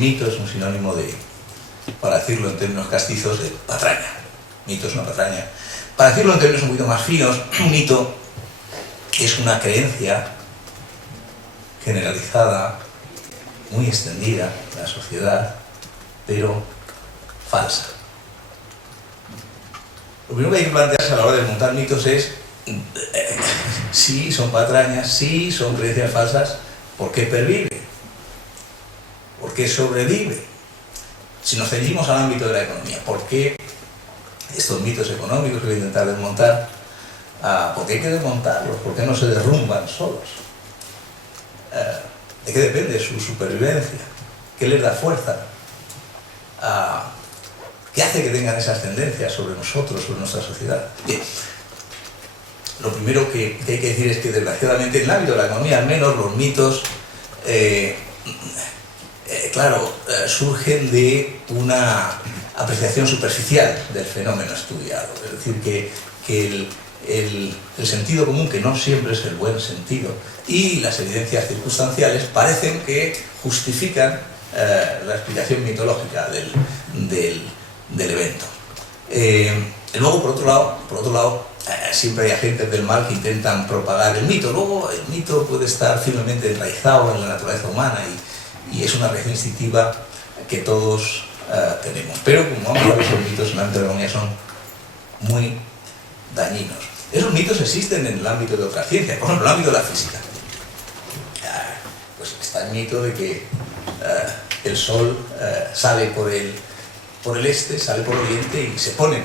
mito es un sinónimo de, para decirlo en términos castizos, de patraña. Mito es una patraña. Para decirlo en términos un poquito más finos, un mito es una creencia generalizada, muy extendida en la sociedad, pero falsa. Lo primero que hay que plantearse a la hora de montar mitos es si son patrañas, si son creencias falsas, ¿por qué pervive? ¿Por qué sobrevive? Si nos ceñimos al ámbito de la economía, ¿por qué estos mitos económicos que voy a intentar desmontar? ¿Por qué hay que desmontarlos? ¿Por qué no se derrumban solos? ¿De qué depende su supervivencia? ¿Qué les da fuerza? ¿Qué hace que tengan esas tendencias sobre nosotros, sobre nuestra sociedad? Bien, lo primero que hay que decir es que desgraciadamente en el ámbito de la economía al menos los mitos surgen de una apreciación superficial del fenómeno estudiado. Es decir, que el sentido común, que no siempre es el buen sentido, y las evidencias circunstanciales parecen que justifican la explicación mitológica del evento. Luego, por otro lado, siempre hay agentes del mal que intentan propagar el mito. Luego, el mito puede estar firmemente enraizado en la naturaleza humana y es una reacción instintiva que todos tenemos. Pero, como vamos a ver, esos mitos en el ámbito de la economía son muy dañinos. Esos mitos existen en el ámbito de otras ciencias, por ejemplo, en el ámbito de la física. Pues está el mito de que el Sol sale por el este, sale por oriente y se pone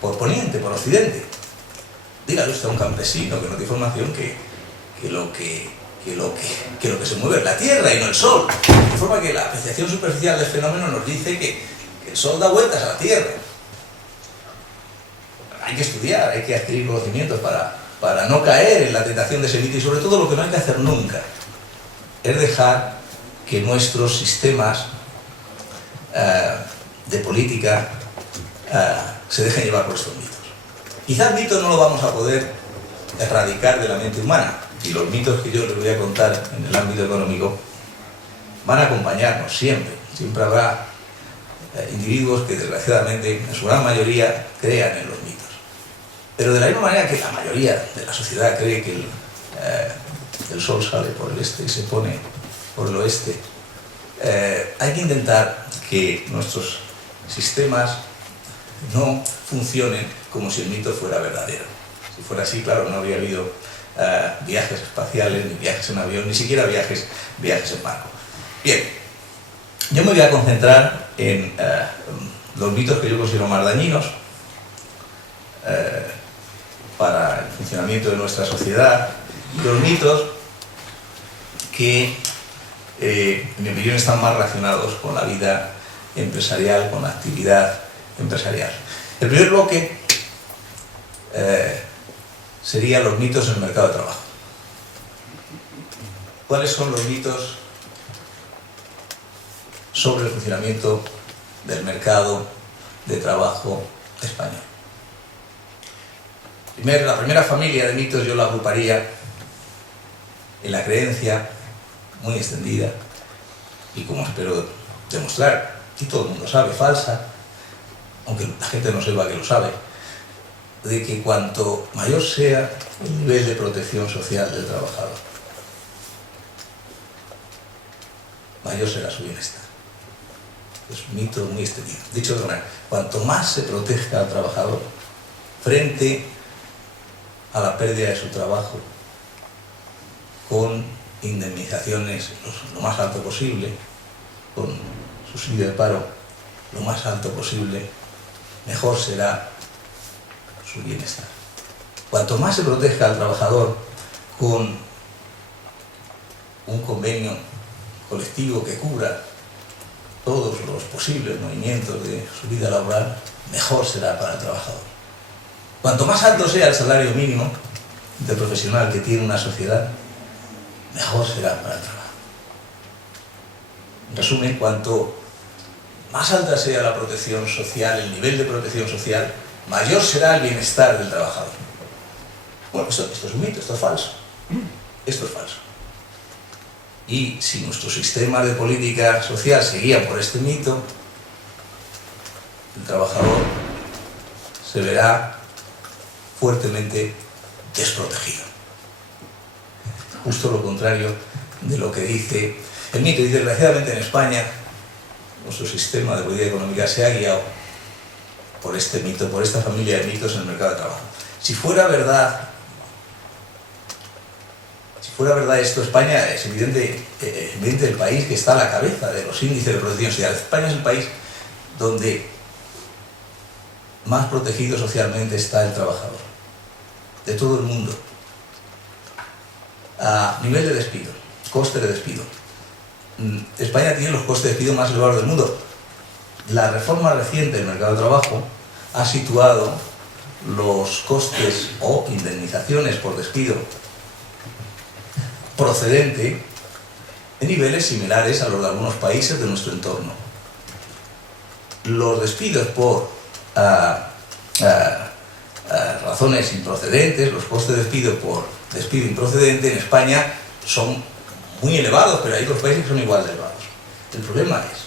por poniente, por occidente. Dígale usted a un campesino que no tiene información que lo que se mueve es la Tierra y no el Sol. De forma que la apreciación superficial del fenómeno nos dice que el Sol da vueltas a la Tierra. Hay que estudiar, hay que adquirir conocimientos para no caer en la tentación de ese mito, y sobre todo lo que no hay que hacer nunca es dejar que nuestros sistemas de política se dejen llevar por estos mitos. Quizás el mito no lo vamos a poder erradicar de la mente humana, y los mitos que yo les voy a contar en el ámbito económico van a acompañarnos siempre. Siempre habrá individuos que desgraciadamente en su gran mayoría crean en los mitos. Pero de la misma manera que la mayoría de la sociedad cree que el Sol sale por el este y se pone por el oeste, hay que intentar que nuestros sistemas no funcionen como si el mito fuera verdadero. Si fuera así, claro, no habría habido viajes espaciales, ni viajes en avión, ni siquiera viajes en barco. Bien, yo me voy a concentrar en los mitos que yo considero más dañinos para el funcionamiento de nuestra sociedad, y los mitos que, en mi opinión, están más relacionados con la vida empresarial, con la actividad empresarial. El primer bloque serían los mitos en el mercado de trabajo. ¿Cuáles son los mitos sobre el funcionamiento del mercado de trabajo español? La primera familia de mitos yo la agruparía en la creencia muy extendida, y como espero demostrar, y todo el mundo sabe, falsa, aunque la gente no sepa que lo sabe, de que cuanto mayor sea el nivel de protección social del trabajador, mayor será su bienestar. Es un mito muy extendido. Dicho de otra manera, cuanto más se proteja al trabajador frente a la pérdida de su trabajo, con indemnizaciones lo más alto posible, con subsidio de paro lo más alto posible, mejor será su bienestar. Cuanto más se proteja al trabajador con un convenio colectivo que cubra todos los posibles movimientos de su vida laboral, mejor será para el trabajador. Cuanto más alto sea el salario mínimo interprofesional que tiene una sociedad, mejor será para el trabajo. En resumen, cuanto más alta sea la protección social, el nivel de protección social, mayor será el bienestar del trabajador. Bueno, esto es un mito, esto es falso. Esto es falso. Y si nuestro sistema de política social seguía por este mito, el trabajador se verá fuertemente desprotegido. Justo lo contrario de lo que dice el mito. Dice, desgraciadamente en España, nuestro sistema de política económica se ha guiado por este mito, por esta familia de mitos en el mercado de trabajo. Si fuera verdad esto, España es evidente el país que está a la cabeza de los índices de protección social. España es el país donde más protegido socialmente está el trabajador, de todo el mundo. A nivel de despido, coste de despido. España tiene los costes de despido más elevados del mundo. La reforma reciente del mercado de trabajo ha situado los costes o indemnizaciones por despido procedente en niveles similares a los de algunos países de nuestro entorno. Los despidos por razones improcedentes, los costes de despido por despido improcedente en España son muy elevados, pero hay otros países que son igual de elevados. El problema es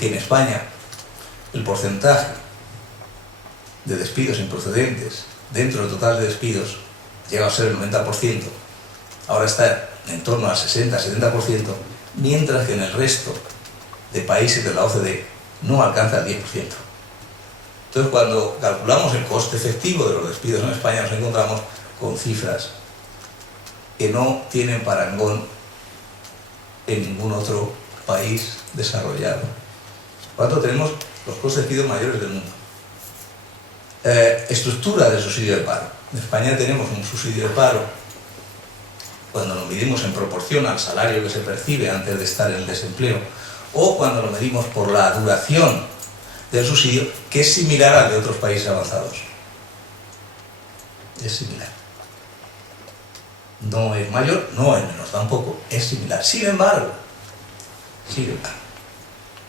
que en España el porcentaje de despidos improcedentes dentro del total de despidos llega a ser el 90%, ahora está en torno al 60-70%, mientras que en el resto de países de la OCDE no alcanza el 10%. Entonces, cuando calculamos el coste efectivo de los despidos en España, nos encontramos con cifras que no tienen parangón en ningún otro país desarrollado. Por lo tanto, tenemos los costes de despido mayores del mundo. Estructura del subsidio de paro. En España tenemos un subsidio de paro, cuando lo medimos en proporción al salario que se percibe antes de estar en el desempleo, o cuando lo medimos por la duración del subsidio, que es similar al de otros países avanzados. Es similar. No es mayor, no es menos tampoco, es similar. Sin embargo,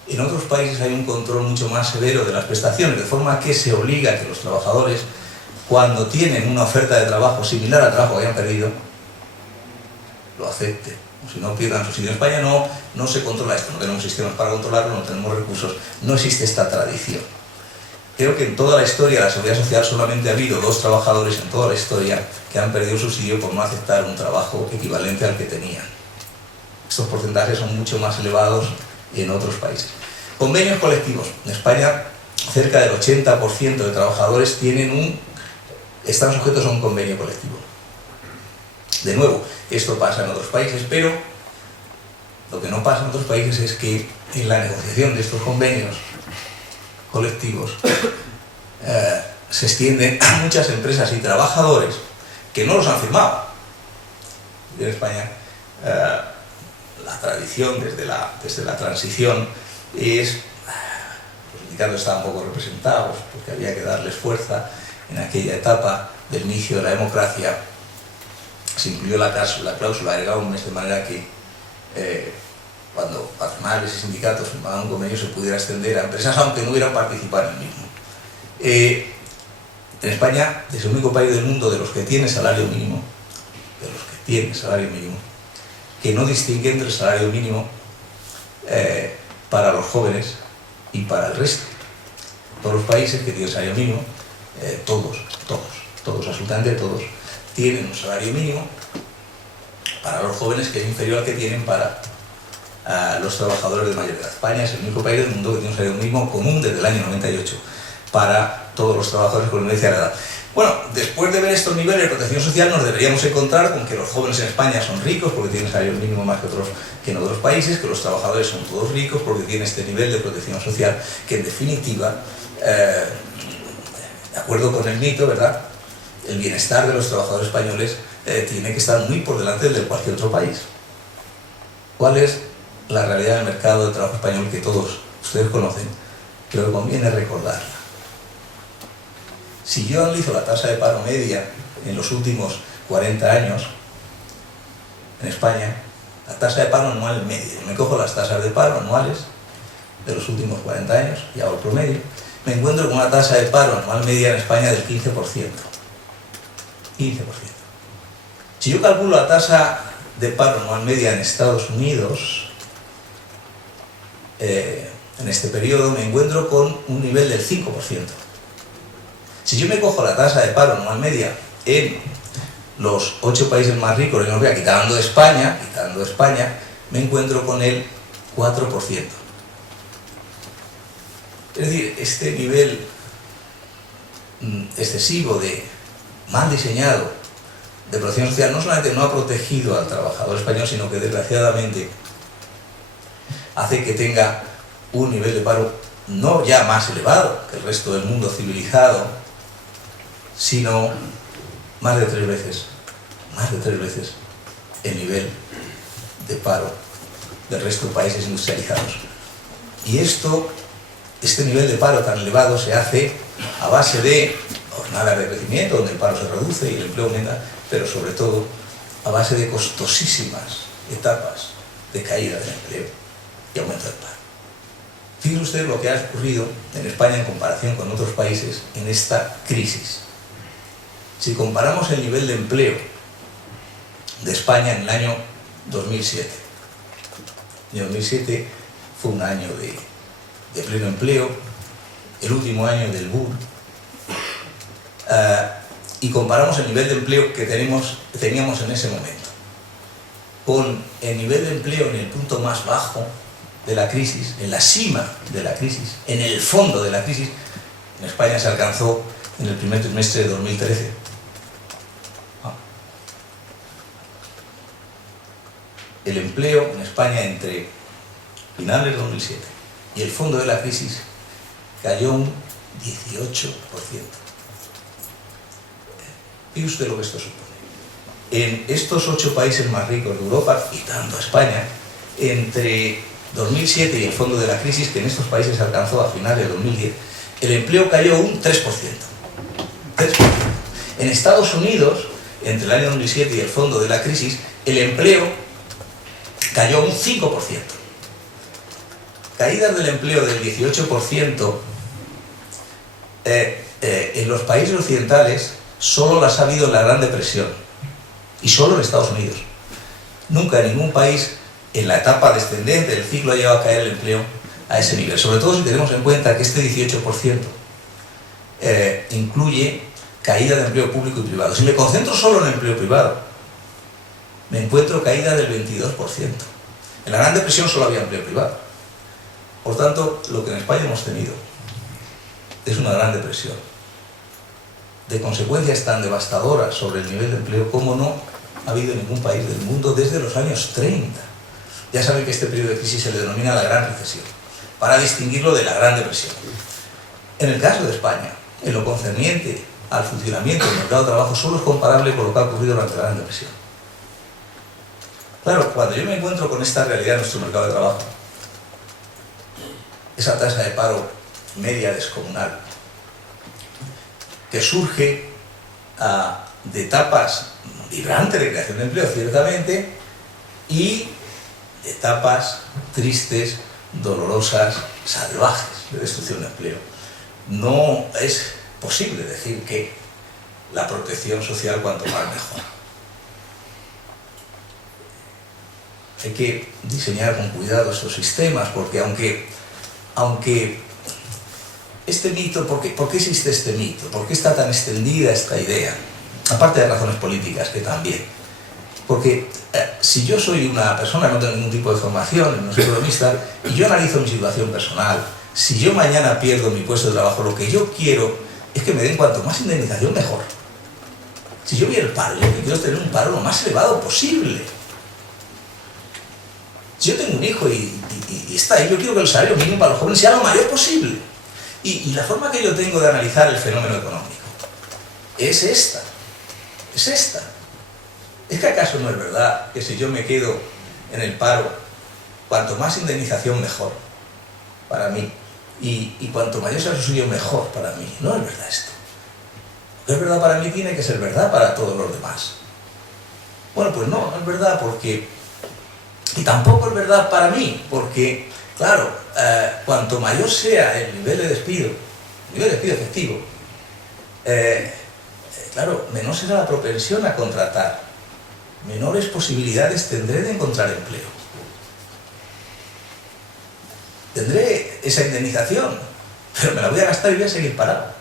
en otros países hay un control mucho más severo de las prestaciones, de forma que se obliga a que los trabajadores, cuando tienen una oferta de trabajo similar al trabajo que hayan perdido, lo acepten. Si no pierdan subsidio. En España no se controla esto, no tenemos sistemas para controlarlo, no tenemos recursos, no existe esta tradición. Creo que en toda la historia de la Seguridad Social solamente ha habido 2 trabajadores en toda la historia que han perdido subsidio por no aceptar un trabajo equivalente al que tenían. Estos porcentajes son mucho más elevados en otros países. Convenios colectivos. En España, cerca del 80% de trabajadores están sujetos a un convenio colectivo. De nuevo, esto pasa en otros países, pero lo que no pasa en otros países es que en la negociación de estos convenios colectivos se extienden a muchas empresas y trabajadores que no los han firmado. En España la tradición desde la transición es, los sindicatos estaban poco representados porque había que darles fuerza en aquella etapa del inicio de la democracia. Se incluyó la cláusula de Gaumes de manera que cuando patronales y sindicatos firmaban un convenio se pudiera extender a empresas aunque no hubieran participado en el mismo. En España es el único país del mundo de los que tiene salario mínimo, que no distingue entre el salario mínimo para los jóvenes y para el resto. Todos los países que tienen salario mínimo, todos, absolutamente todos, tienen un salario mínimo para los jóvenes que es inferior al que tienen para los trabajadores de mayor edad. España es el único país del mundo que tiene un salario mínimo común desde el año 98 para todos los trabajadores con independencia de la edad. Bueno, después de ver estos niveles de protección social nos deberíamos encontrar con que los jóvenes en España son ricos porque tienen salario mínimo más que en otros países, que los trabajadores son todos ricos porque tienen este nivel de protección social, que en definitiva, de acuerdo con el mito, ¿verdad?, el bienestar de los trabajadores españoles tiene que estar muy por delante del de cualquier otro país. ¿Cuál es la realidad del mercado de trabajo español que todos ustedes conocen? Creo que conviene recordarla. Si yo analizo la tasa de paro media en los últimos 40 años en España, la tasa de paro anual media, me cojo las tasas de paro anuales de los últimos 40 años y hago el promedio, me encuentro con una tasa de paro anual media en España del 15%. 15%. Si yo calculo la tasa de paro anual media en Estados Unidos, en este periodo me encuentro con un nivel del 5%. Si yo me cojo la tasa de paro anual media en los 8 países más ricos de la Unión Europea, quitando España, me encuentro con el 4%. Es decir, este nivel excesivo de mal diseñado de protección social no solamente no ha protegido al trabajador español, sino que desgraciadamente hace que tenga un nivel de paro no ya más elevado que el resto del mundo civilizado, sino más de tres veces el nivel de paro del resto de países industrializados. Y este nivel de paro tan elevado se hace a base de jornadas de crecimiento, donde el paro se reduce y el empleo aumenta, pero sobre todo a base de costosísimas etapas de caída del empleo y aumento del paro. Fíjense ustedes lo que ha ocurrido en España en comparación con otros países en esta crisis. Si comparamos el nivel de empleo de España en el año 2007, el 2007 fue un año de pleno empleo, el último año del boom, y comparamos el nivel de empleo que teníamos en ese momento con el nivel de empleo en el punto más bajo de la crisis, en la cima de la crisis, en el fondo de la crisis, en España se alcanzó en el primer trimestre de 2013. El empleo en España entre finales de 2007 y el fondo de la crisis cayó un 18%. Fíjese usted lo que esto supone. En estos 8 países más ricos de Europa, quitando a España, entre 2007 y el fondo de la crisis, que en estos países alcanzó a finales de 2010, el empleo cayó un 3%. En Estados Unidos, entre el año 2007 y el fondo de la crisis, el empleo cayó un 5%. Caídas del empleo del 18%, en los países occidentales solo las ha habido en la Gran Depresión, y solo en Estados Unidos. Nunca en ningún país en la etapa descendente del ciclo ha llegado a caer el empleo a ese nivel, sobre todo si tenemos en cuenta que este 18% incluye caída de empleo público y privado. Si me concentro solo en el empleo privado, me encuentro caída del 22%. En la Gran Depresión solo había empleo privado. Por tanto, lo que en España hemos tenido es una Gran Depresión, de consecuencias tan devastadoras sobre el nivel de empleo como no ha habido en ningún país del mundo desde los años 30. Ya saben que este periodo de crisis se le denomina la Gran Recesión, para distinguirlo de la Gran Depresión. En el caso de España, en lo concerniente al funcionamiento del mercado de trabajo, solo es comparable con lo que ha ocurrido durante la Gran Depresión. Claro, cuando yo me encuentro con esta realidad en nuestro mercado de trabajo, esa tasa de paro media descomunal, que surge de etapas vibrantes de creación de empleo, ciertamente, y de etapas tristes, dolorosas, salvajes de destrucción de empleo. No es posible decir que la protección social cuanto más mejor. Hay que diseñar con cuidado esos sistemas, porque aunque este mito, ¿por qué existe este mito? ¿Por qué está tan extendida esta idea? Aparte de razones políticas, que también. Porque si yo soy una persona que no tengo ningún tipo de formación, no soy economista, y yo analizo mi situación personal, si yo mañana pierdo mi puesto de trabajo, lo que yo quiero es que me den cuanto más indemnización mejor. Si yo voy al paro, yo quiero tener un paro lo más elevado posible. Si yo tengo un hijo y está ahí, yo quiero que el salario mínimo para los jóvenes sea lo mayor posible. Y la forma que yo tengo de analizar el fenómeno económico es esta. ¿Es que acaso no es verdad que si yo me quedo en el paro, cuanto más indemnización mejor para mí, y cuanto mayor sea el subsidio mejor para mí? No es verdad esto. Lo que es verdad para mí tiene que ser verdad para todos los demás. Bueno, pues no es verdad, porque... Y tampoco es verdad para mí, porque, claro, cuanto mayor sea el nivel de despido efectivo, claro, menor será la propensión a contratar menores posibilidades tendré de encontrar empleo. Tendré esa indemnización, pero me la voy a gastar y voy a seguir parado.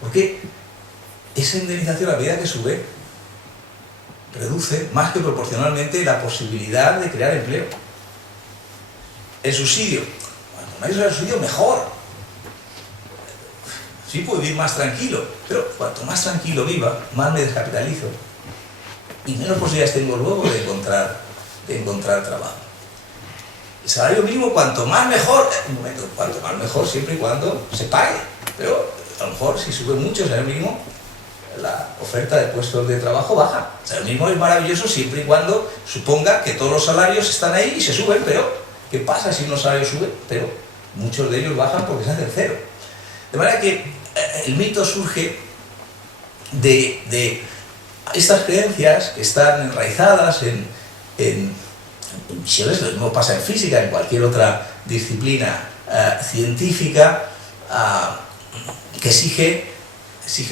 Porque esa indemnización, a medida que sube, reduce más que proporcionalmente la posibilidad de crear empleo. El subsidio, cuanto mayor sea el subsidio, mejor. Sí puedo vivir más tranquilo, pero cuanto más tranquilo viva, más me descapitalizo y menos posibilidades tengo luego de encontrar trabajo. El salario mínimo, cuanto más mejor, cuanto más mejor siempre y cuando se pague, pero a lo mejor si sube mucho el salario mínimo, la oferta de puestos de trabajo baja. El salario mínimo es maravilloso siempre y cuando suponga que todos los salarios están ahí y se suben, pero ¿qué pasa si unos salarios suben? Pero muchos de ellos bajan porque se hacen cero. De manera que el mito surge de estas creencias que están enraizadas en visiones. Lo mismo pasa en física, en cualquier otra disciplina científica, que exige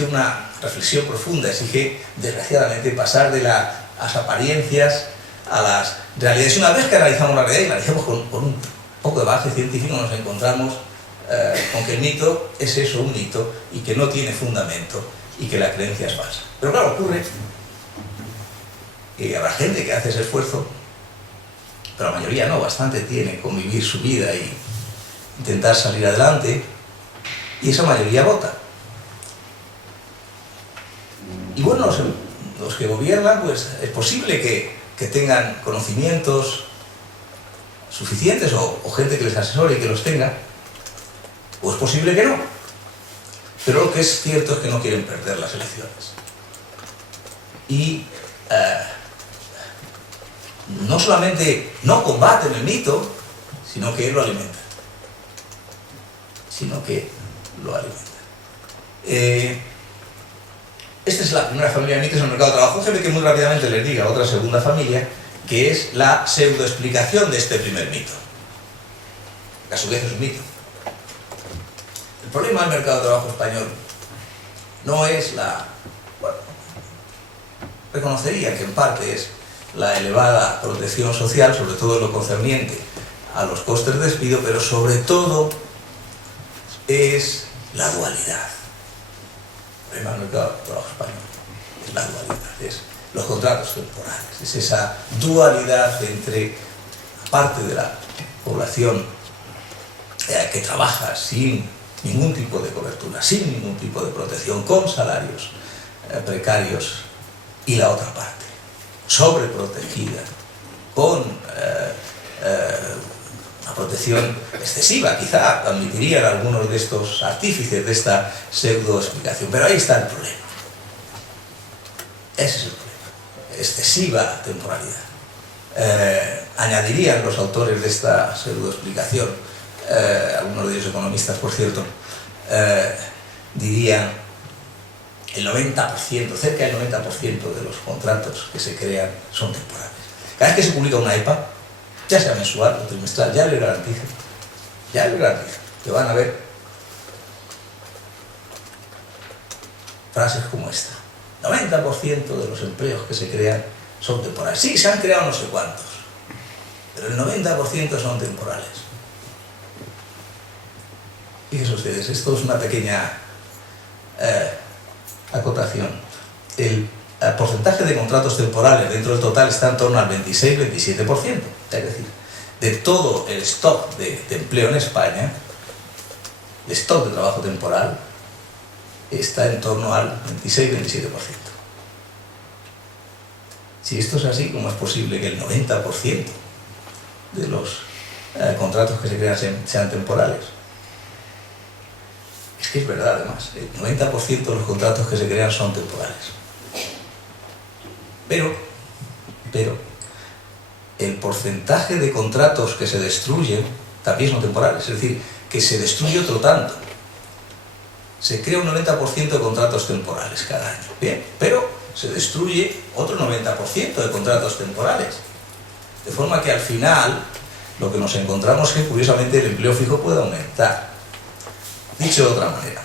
una reflexión profunda, exige desgraciadamente pasar de las apariencias a las realidades. Y una vez que analizamos la realidad y la analizamos con un poco de bagaje científico, nos encontramos con que el mito es eso, un mito, y que no tiene fundamento y que la creencia es falsa. Pero claro, ocurre que habrá gente que hace ese esfuerzo, pero la mayoría no, bastante tiene con vivir su vida y intentar salir adelante, y esa mayoría vota. Y bueno, los que gobiernan, pues es posible que tengan conocimientos suficientes o gente que les asesore y que los tenga, o es posible que no. Pero lo que es cierto es que no quieren perder las elecciones. Y no solamente no combaten el mito, sino que lo alimentan. Esta es la primera familia de mitos en el mercado de trabajo. Déjenme que muy rápidamente les diga otra segunda familia, que es la pseudoexplicación de este primer mito, que a su vez es un mito. El problema del mercado de trabajo español no es reconocería que en parte es la elevada protección social, sobre todo en lo concerniente a los costes de despido, pero sobre todo es la dualidad. El problema del mercado de trabajo español es la dualidad, es los contratos temporales, es esa dualidad entre parte de la población que trabaja sin ningún tipo de cobertura, sin ningún tipo de protección, con salarios precarios, y la otra parte, sobreprotegida, con una protección excesiva. Quizá admitirían algunos de estos artífices de esta pseudoexplicación, pero ahí está el problema. Ese es el problema, excesiva temporalidad. Añadirían los autores de esta pseudoexplicación, algunos de ellos economistas, por cierto, dirían el 90%, cerca del 90% de los contratos que se crean son temporales. Cada vez que se publica una EPA, ya sea mensual o trimestral, ya les garantizo que van a ver frases como esta: 90% de los empleos que se crean son temporales. Sí, se han creado no sé cuántos, pero el 90% son temporales. Fíjense ustedes, esto es una pequeña acotación. El porcentaje de contratos temporales dentro del total está en torno al 26-27%. Es decir, de todo el stock de empleo en España, el stock de trabajo temporal está en torno al 26-27%. Si esto es así, ¿cómo es posible que el 90% de los contratos que se crean sean temporales? Es que es verdad, además, el 90% de los contratos que se crean son temporales. Pero el porcentaje de contratos que se destruyen también son temporales, es decir, que se destruye otro tanto. Se crea un 90% de contratos temporales cada año, bien, pero se destruye otro 90% de contratos temporales. De forma que al final lo que nos encontramos es que curiosamente el empleo fijo puede aumentar. Dicho de otra manera,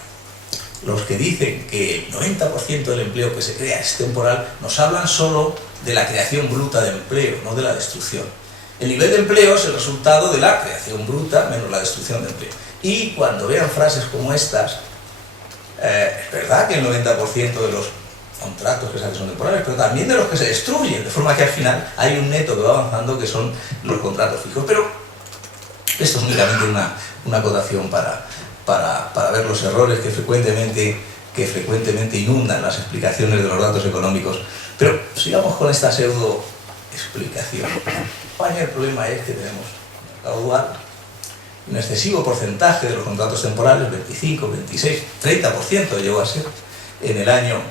los que dicen que el 90% del empleo que se crea es temporal, nos hablan solo de la creación bruta de empleo, no de la destrucción. El nivel de empleo es el resultado de la creación bruta menos la destrucción de empleo. Y cuando vean frases como estas, es verdad que el 90% de los contratos que salen son temporales, pero también de los que se destruyen, de forma que al final hay un neto que va avanzando que son los contratos fijos. Pero esto es únicamente una acotación para ver los errores que frecuentemente inundan las explicaciones de los datos económicos. Pero sigamos con esta pseudo explicación. En España el problema es que tenemos un mercado dual, un excesivo porcentaje de los contratos temporales, 25, 26, 30% llegó a ser en el año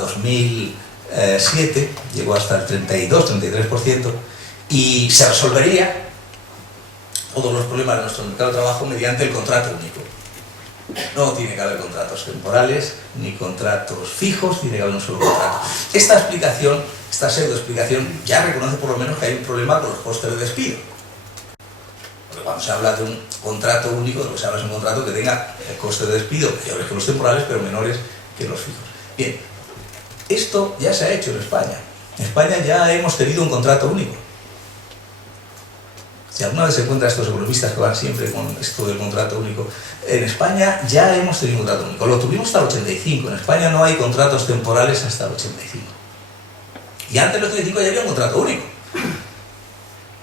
2007, llegó hasta el 32, 33%, y se resolvería todos los problemas de nuestro mercado de trabajo mediante el contrato único. No tiene que haber contratos temporales ni contratos fijos, tiene que haber un solo contrato. Esta explicación, esta pseudoexplicación, ya reconoce por lo menos que hay un problema con los costes de despido. Porque cuando se habla de un contrato único, lo que se habla es un contrato que tenga costes de despido mayores que los temporales, pero menores que los fijos. Bien, esto ya se ha hecho en España. En España ya hemos tenido un contrato único. Si alguna vez se encuentran estos economistas que van siempre con esto del contrato único, en España ya hemos tenido un contrato único. Lo tuvimos hasta el 85. En España no hay contratos temporales hasta el 85. Y antes del 85 ya había un contrato único.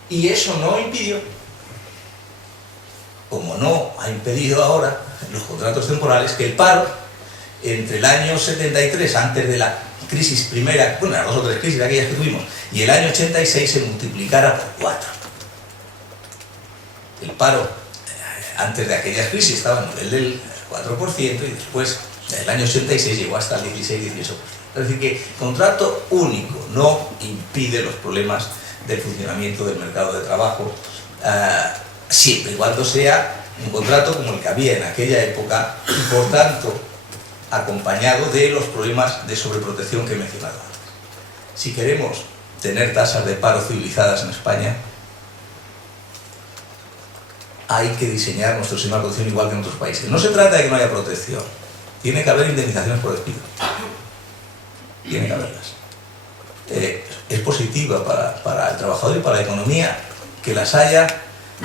Y eso no impidió, como no ha impedido ahora los contratos temporales, que el paro entre el año 73, antes de la crisis primera, bueno, las 2 o 3 crisis de aquellas que tuvimos, y el año 86 se multiplicara por 4. El paro, antes de aquellas crisis, estaba a nivel del 4% y después, en el año 86, llegó hasta el 16-18%. Es decir, que contrato único no impide los problemas del funcionamiento del mercado de trabajo, siempre y cuando sea un contrato como el que había en aquella época y, por tanto, acompañado de los problemas de sobreprotección que he mencionado antes. Si queremos tener tasas de paro civilizadas en España, hay que diseñar nuestro sistema de protección igual que en otros países. No se trata de que no haya protección, tiene que haber indemnizaciones por despido. Tiene que haberlas. Es positiva para el trabajador y para la economía que las haya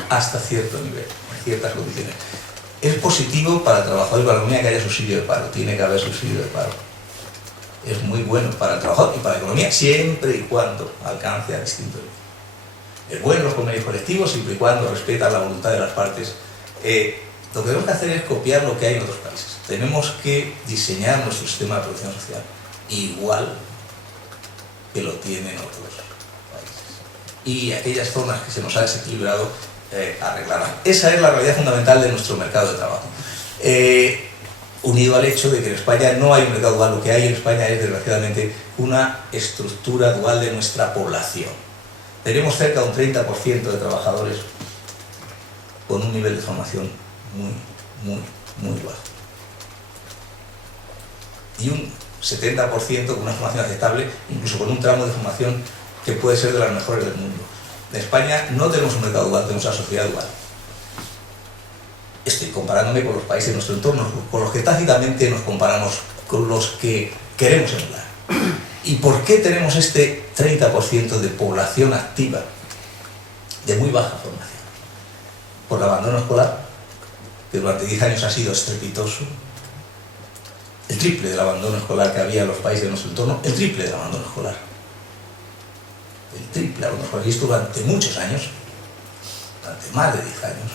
hasta cierto nivel, en ciertas condiciones. Es positivo para el trabajador y para la economía que haya subsidio de paro, tiene que haber subsidio de paro. Es muy bueno para el trabajador y para la economía siempre y cuando alcance a distinto nivel. Es bueno los convenios colectivos siempre y cuando respetan la voluntad de las partes. Lo que tenemos que hacer es copiar lo que hay en otros países. Tenemos que diseñar nuestro sistema de protección social igual que lo tienen otros países. Y aquellas zonas que se nos ha desequilibrado, arreglarlas. Esa es la realidad fundamental de nuestro mercado de trabajo. Unido al hecho de que en España no hay un mercado dual, lo que hay en España es, desgraciadamente, una estructura dual de nuestra población. Tenemos cerca de un 30% de trabajadores con un nivel de formación muy bajo. Y un 70% con una formación aceptable, incluso con un tramo de formación que puede ser de las mejores del mundo. En España no tenemos un mercado dual, tenemos una sociedad dual. Estoy comparándome con los países de nuestro entorno, con los que tácitamente nos comparamos, con los que queremos emular. ¿Y por qué tenemos este 30% de población activa de muy baja formación? Por el abandono escolar, que durante 10 años ha sido estrepitoso, el triple del abandono escolar que había en los países de nuestro entorno, el triple del abandono escolar. El triple del abandono escolar, y esto durante muchos años, durante más de 10 años.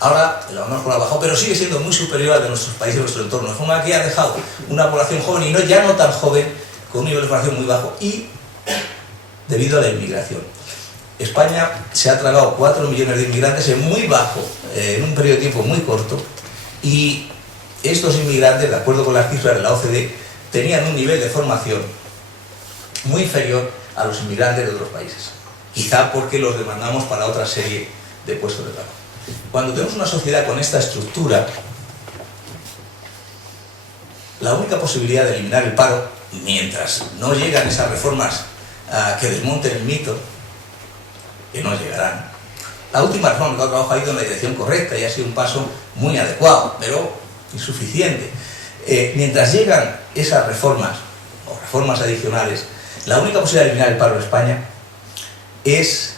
Ahora el abandono escolar ha bajado, pero sigue siendo muy superior al de nuestros países de nuestro entorno, de forma que ha dejado una población joven, y ya no tan joven, con un nivel de formación muy bajo, y debido a la inmigración. España se ha tragado 4 millones de inmigrantes en muy bajo, en un periodo de tiempo muy corto, y estos inmigrantes, de acuerdo con las cifras de la OCDE, tenían un nivel de formación muy inferior a los inmigrantes de otros países. Quizá porque los demandamos para otra serie de puestos de trabajo. Cuando tenemos una sociedad con esta estructura, la única posibilidad de eliminar el paro, mientras no llegan esas reformas que desmonten el mito, que no llegarán, la última reforma del trabajo ha ido en la dirección correcta y ha sido un paso muy adecuado, pero insuficiente. Mientras llegan esas reformas o reformas adicionales, la única posibilidad de eliminar el paro en España es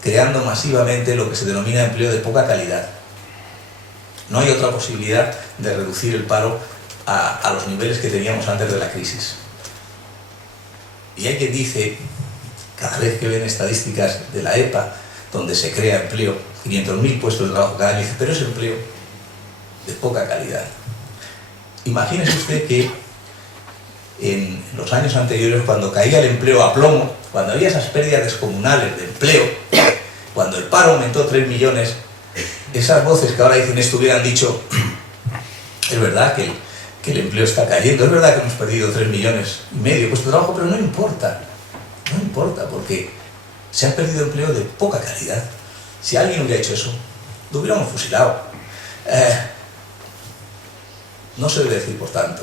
creando masivamente lo que se denomina empleo de poca calidad. No hay otra posibilidad de reducir el paro a los niveles que teníamos antes de la crisis. Y hay quien dice, cada vez que ven estadísticas de la EPA, donde se crea empleo, 500.000 puestos de trabajo cada año, dice, pero es empleo de poca calidad. Imagínese usted que en los años anteriores, cuando caía el empleo a plomo, cuando había esas pérdidas descomunales de empleo, cuando el paro aumentó 3 millones, esas voces que ahora dicen esto hubieran dicho, es verdad que el empleo está cayendo, es verdad que hemos perdido 3,5 millones puestos de trabajo, pero no importa, porque se ha perdido empleo de poca calidad. Si alguien hubiera hecho eso, lo hubiéramos fusilado. No se debe decir, por tanto,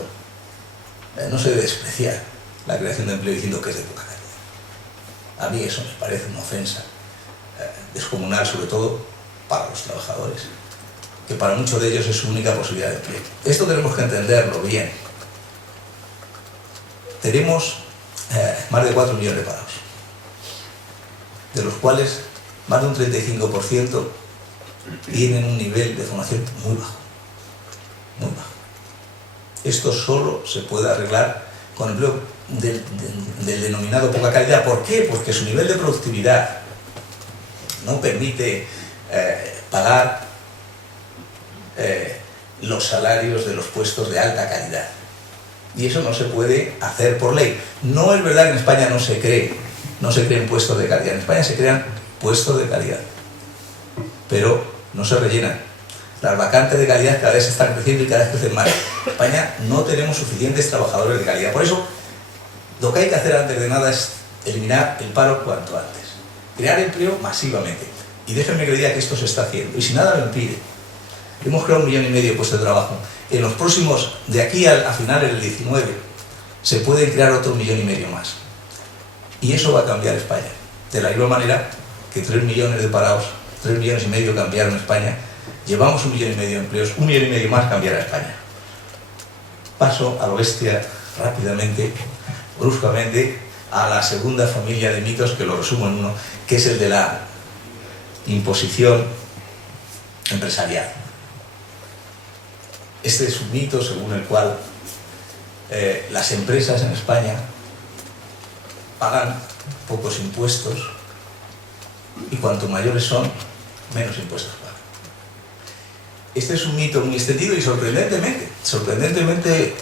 no se debe despreciar la creación de empleo diciendo que es de poca calidad. A mí eso me parece una ofensa descomunal, sobre todo para los trabajadores, que para muchos de ellos es su única posibilidad de empleo. Esto tenemos que entenderlo bien. Tenemos más de 4 millones de parados, de los cuales más de un 35% tienen un nivel de formación muy bajo, muy bajo. Esto solo se puede arreglar con empleo del denominado poca calidad. ¿Por qué? Porque su nivel de productividad no permite pagar los salarios de los puestos de alta calidad. Y eso no se puede hacer por ley. No es verdad que en España no se creen puestos de calidad. En España se crean puestos de calidad, pero no se rellenan. Las vacantes de calidad cada vez están creciendo y cada vez crecen más. En España no tenemos suficientes trabajadores de calidad. Por eso, lo que hay que hacer antes de nada es eliminar el paro cuanto antes. Crear empleo masivamente. Y déjenme que le diga que esto se está haciendo. Y si nada lo impide, hemos creado 1,5 millones de puestos de trabajo. En los próximos, de aquí a finales del 19, se pueden crear otro 1,5 millones más. Y eso va a cambiar España. De la misma manera que 3 millones de parados, 3,5 millones cambiaron España, llevamos 1,5 millones de empleos, 1,5 millones más cambiará España. Paso a lo bestia rápidamente, bruscamente, a la segunda familia de mitos, que lo resumo en uno, que es el de la imposición empresarial. Este es un mito según el cual las empresas en España pagan pocos impuestos y cuanto mayores son, menos impuestos pagan. Este es un mito muy extendido y sorprendentemente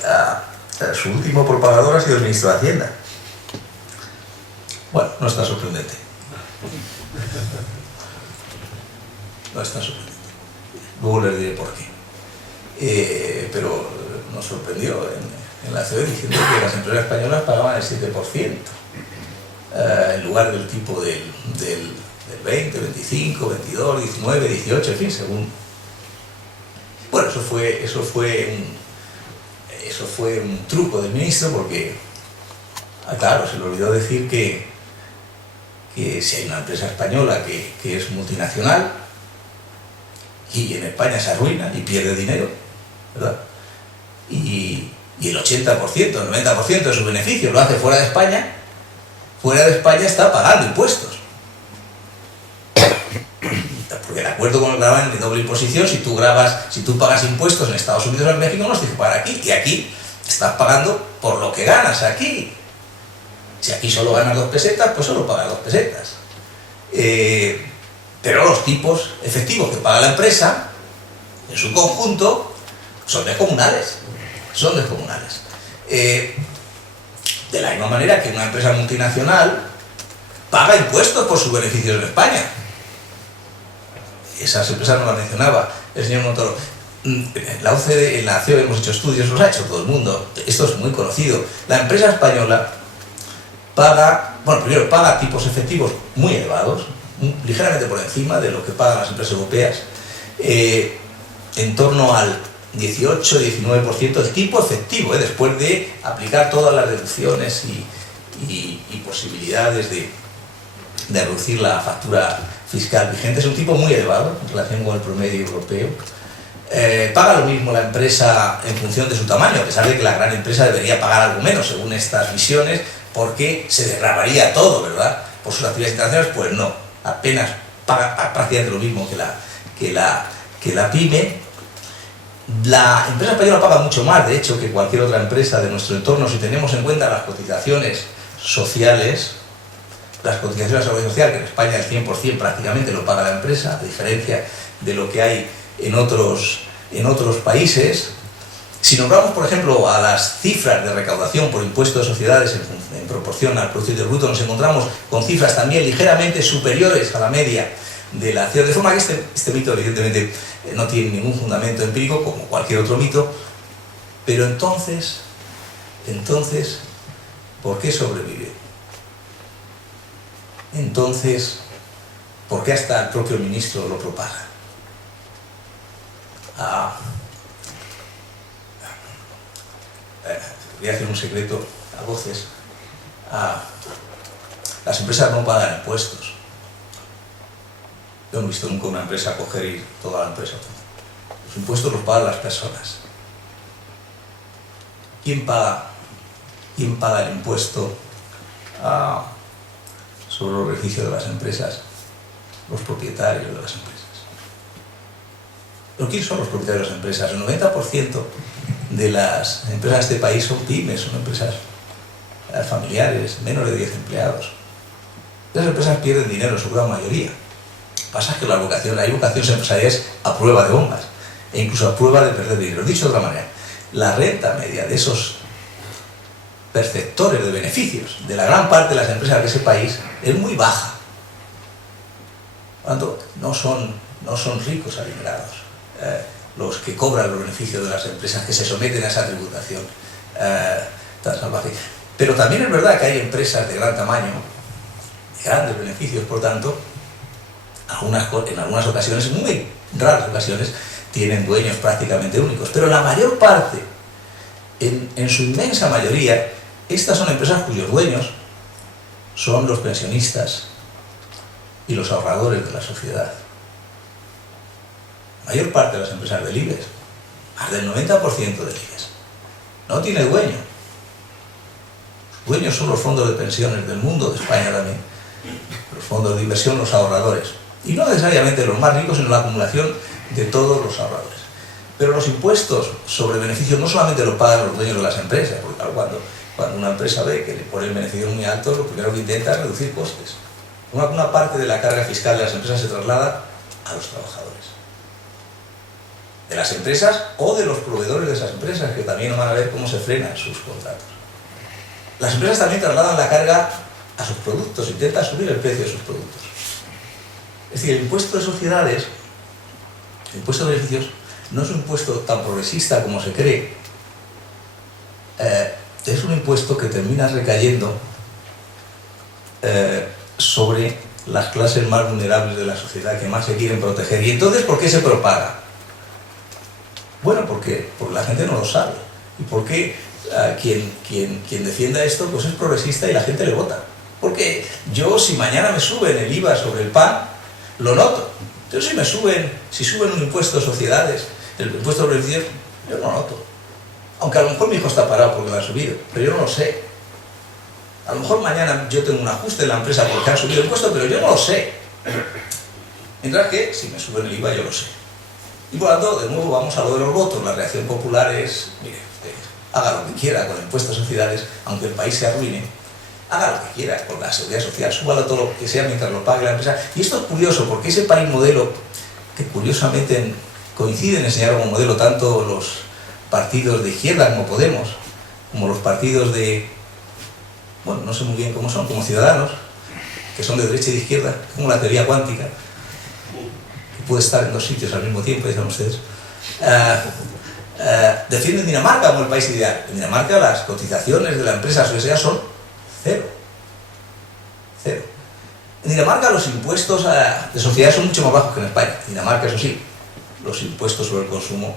su último propagador ha sido el ministro de Hacienda. Bueno, no está sorprendente. No está sorprendente. Luego les diré por qué. Pero nos sorprendió en la COE diciendo que las empresas españolas pagaban el 7%, en lugar del tipo del 20, 25, 22, 19, 18, en fin, según. Bueno, eso fue un truco del ministro porque, claro, se le olvidó decir que si hay una empresa española que es multinacional y en España se arruina y pierde dinero, ¿verdad? Y el 80%, el 90% de sus beneficios lo hace fuera de España está pagando impuestos. Porque de acuerdo con el gravamen de doble imposición, si tú pagas impuestos en Estados Unidos o en México, no los tienes que pagar aquí. Y aquí estás pagando por lo que ganas aquí. Si aquí solo ganas 2 pesetas, pues solo pagas 2 pesetas. Pero los tipos efectivos que paga la empresa, en su conjunto, son descomunales. De la misma manera que una empresa multinacional paga impuestos por sus beneficios en España. Esas empresas no las mencionaba el señor Montoro. La OCDE, en la COE hemos hecho estudios, los ha hecho todo el mundo. Esto es muy conocido. La empresa española primero paga tipos efectivos muy elevados, ligeramente por encima de lo que pagan las empresas europeas, en torno al 18-19% del tipo efectivo, después de aplicar todas las deducciones y posibilidades de reducir la factura fiscal vigente. Es un tipo muy elevado en relación con el promedio europeo. ¿Paga lo mismo la empresa en función de su tamaño? A pesar de que la gran empresa debería pagar algo menos, según estas visiones, porque se derramaría todo, ¿verdad? Por sus actividades internacionales, pues no. Apenas paga prácticamente lo mismo que la pyme. La empresa española paga mucho más, de hecho, que cualquier otra empresa de nuestro entorno, si tenemos en cuenta las cotizaciones sociales. Las cotizaciones a la seguridad social, que en España el 100% prácticamente lo paga la empresa, a diferencia de lo que hay en otros países. Si nos vamos, por ejemplo, a las cifras de recaudación por impuesto de sociedades en proporción al Producto Interior Bruto, nos encontramos con cifras también ligeramente superiores a la media de la ciudad, de forma que este mito evidentemente no tiene ningún fundamento empírico, como cualquier otro mito, pero entonces, ¿por qué sobrevive? Entonces, ¿por qué hasta el propio ministro lo propaga? Voy a hacer un secreto a voces. Las empresas no pagan impuestos. Yo no he visto nunca una empresa coger y toda la empresa. Los impuestos los pagan las personas. ¿Quién paga el impuesto sobre los beneficios de las empresas? Los propietarios de las empresas. ¿Pero quién son los propietarios de las empresas? El 90% de las empresas de este país son pymes, son empresas familiares, menos de 10 empleados. Las empresas pierden dinero en su gran mayoría. Pasa que hay vocaciones empresariales a prueba de bombas e incluso a prueba de perder dinero. Dicho de otra manera, la renta media de esos perceptores de beneficios de la gran parte de las empresas de ese país es muy baja. Por lo tanto, no son ricos adinerados los que cobran los beneficios de las empresas que se someten a esa tributación tan salvaje. Pero también es verdad que hay empresas de gran tamaño, de grandes beneficios, por tanto, en algunas ocasiones, muy raras ocasiones, tienen dueños prácticamente únicos. Pero la mayor parte, en su inmensa mayoría, estas son empresas cuyos dueños son los pensionistas y los ahorradores de la sociedad. La mayor parte de las empresas del IBEX, más del 90% del IBEX, no tiene dueño. Los dueños son los fondos de pensiones del mundo, de España también, los fondos de inversión, los ahorradores. Y no necesariamente los más ricos, sino la acumulación de todos los ahorradores. Pero los impuestos sobre beneficios no solamente los pagan los dueños de las empresas, porque claro, cuando una empresa ve que le ponen beneficios muy altos, lo primero que intenta es reducir costes. Una parte de la carga fiscal de las empresas se traslada a los trabajadores. De las empresas o de los proveedores de esas empresas, que también van a ver cómo se frenan sus contratos. Las empresas también trasladan la carga a sus productos, intentan subir el precio de sus productos. Es decir, el impuesto de sociedades, el impuesto de beneficios, no es un impuesto tan progresista como se cree. Es un impuesto que termina recayendo sobre las clases más vulnerables de la sociedad, que más se quieren proteger. ¿Y entonces por qué se propaga? Bueno, porque la gente no lo sabe. Y porque quien defienda esto pues es progresista y la gente le vota. Porque yo, si mañana me suben el IVA sobre el pan, lo noto. Entonces si suben un impuesto de sociedades, el impuesto de beneficios, yo no lo noto. Aunque a lo mejor mi hijo está parado porque lo han subido, pero yo no lo sé. A lo mejor mañana yo tengo un ajuste en la empresa porque han subido el impuesto, pero yo no lo sé. Mientras que, si me suben el IVA, yo lo sé. Y por lo tanto, de nuevo, vamos a lo de los votos. La reacción popular es, mire, haga lo que quiera con el impuesto de sociedades, aunque el país se arruine, haga lo que quiera con la seguridad social, súbalo todo lo que sea mientras lo pague la empresa. Y esto es curioso, porque ese país modelo, que curiosamente coincide en enseñar como modelo tanto los partidos de izquierda como Podemos, como los partidos de, bueno, no sé muy bien cómo son, como Ciudadanos, que son de derecha y de izquierda, como la teoría cuántica, que puede estar en dos sitios al mismo tiempo, dicen ustedes. Defienden Dinamarca como el país ideal. En Dinamarca las cotizaciones de la empresa sociedad son cero. En Dinamarca los impuestos de sociedades son mucho más bajos que en España. En Dinamarca, eso sí, los impuestos sobre el consumo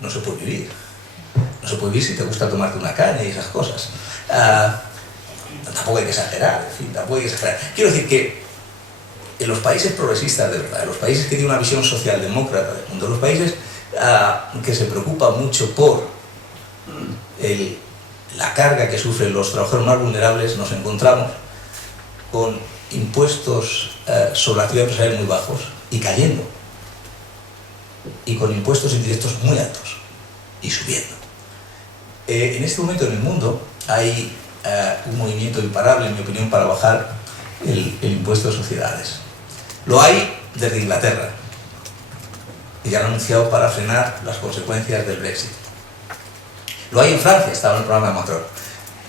no se puede vivir. No se puede vivir si te gusta tomarte una caña y esas cosas. Tampoco hay que exagerar, en fin, tampoco hay que exagerar. Quiero decir que en los países progresistas de verdad, en los países que tienen una visión socialdemócrata del mundo, en los países que se preocupan mucho por la carga que sufren los trabajadores más vulnerables, nos encontramos con impuestos sobre la actividad empresarial muy bajos y cayendo, y con impuestos indirectos muy altos y subiendo. En este momento en el mundo hay un movimiento imparable, en mi opinión, para bajar el impuesto de sociedades. Lo hay desde Inglaterra, que ya han anunciado para frenar las consecuencias del Brexit. Lo hay en Francia, estaba en el programa de Macron.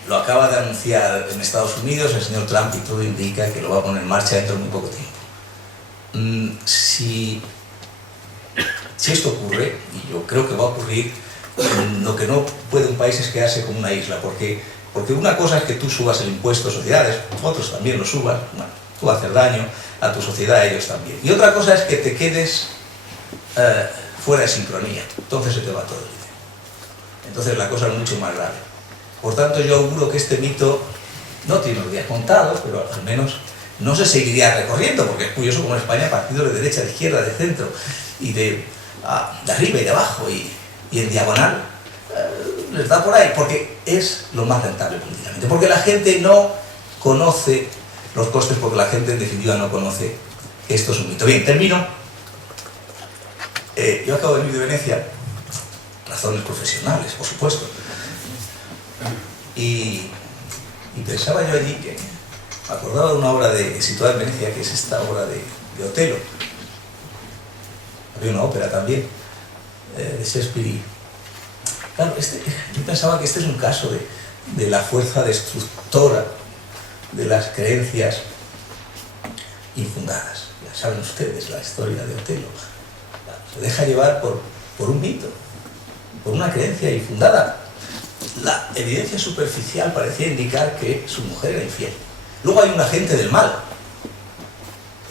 Lo acaba de anunciar en Estados Unidos el señor Trump y todo indica que lo va a poner en marcha dentro de muy poco tiempo. Si esto ocurre, y yo creo que va a ocurrir, lo que no puede un país es quedarse como una isla, porque una cosa es que tú subas el impuesto de sociedades, otros también lo suban, bueno, tú vas a hacer daño a tu sociedad, ellos también. Y otra cosa es que te quedes fuera de sincronía, entonces se te va todo el dinero. Entonces la cosa es mucho más grave. Por tanto, yo auguro que este mito no tiene los días contados, pero al menos no se seguiría recorriendo, porque es curioso como en España partidos de derecha, de izquierda, de centro, y de arriba y de abajo, y en diagonal, les da por ahí, porque es lo más rentable políticamente, porque la gente no conoce los costes, porque la gente en definitiva no conoce que esto es un mito. Bien, termino. Yo acabo de venir de Venecia, razones profesionales, por supuesto, y pensaba yo allí que me acordaba de una obra situada en Venecia, que es esta obra de Otelo. Había una ópera también de Shakespeare y, claro, yo pensaba que este es un caso de la fuerza destructora de las creencias infundadas. Ya saben ustedes la historia de Otelo. Se deja llevar por un mito, por una creencia infundada. La evidencia superficial parecía indicar que su mujer era infiel. Luego hay un agente del mal,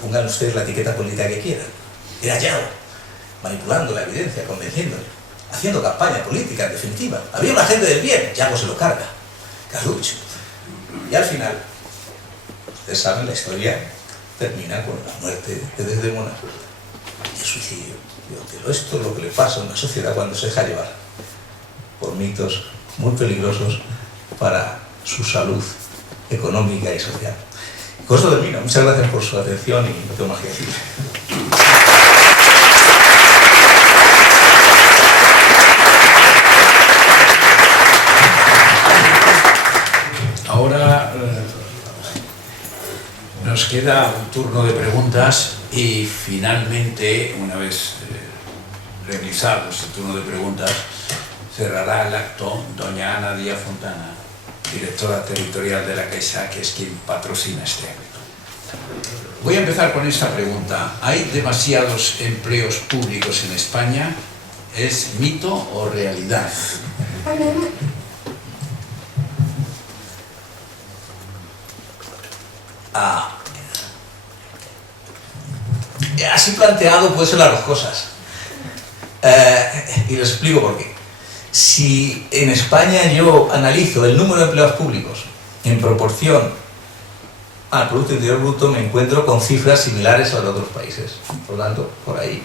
pongan ustedes la etiqueta política que quieran, era Yago, manipulando la evidencia, convenciéndole, haciendo campaña política, en definitiva. Había un agente del bien, Yago se lo carga, Carlucho. Y al final, ustedes saben, la historia termina con la muerte de Desdémona y el suicidio de Otelo. Esto es lo que le pasa a una sociedad cuando se deja llevar por mitos muy peligrosos para su salud económica y social. Con esto termino. Muchas gracias por su atención y no tengo más que decir. Ahora nos queda un turno de preguntas y finalmente, una vez realizado este turno de preguntas, cerrará el acto doña Ana Díaz Fontana, directora territorial de la Caixa, que es quien patrocina este acto. Voy a empezar con esta pregunta. ¿Hay demasiados empleos públicos en España? ¿Es mito o realidad? Así planteado puede ser las dos cosas. Y les explico por qué. Si en España yo analizo el número de empleados públicos en proporción al Producto Interior Bruto, me encuentro con cifras similares a las de otros países. Por lo tanto, por ahí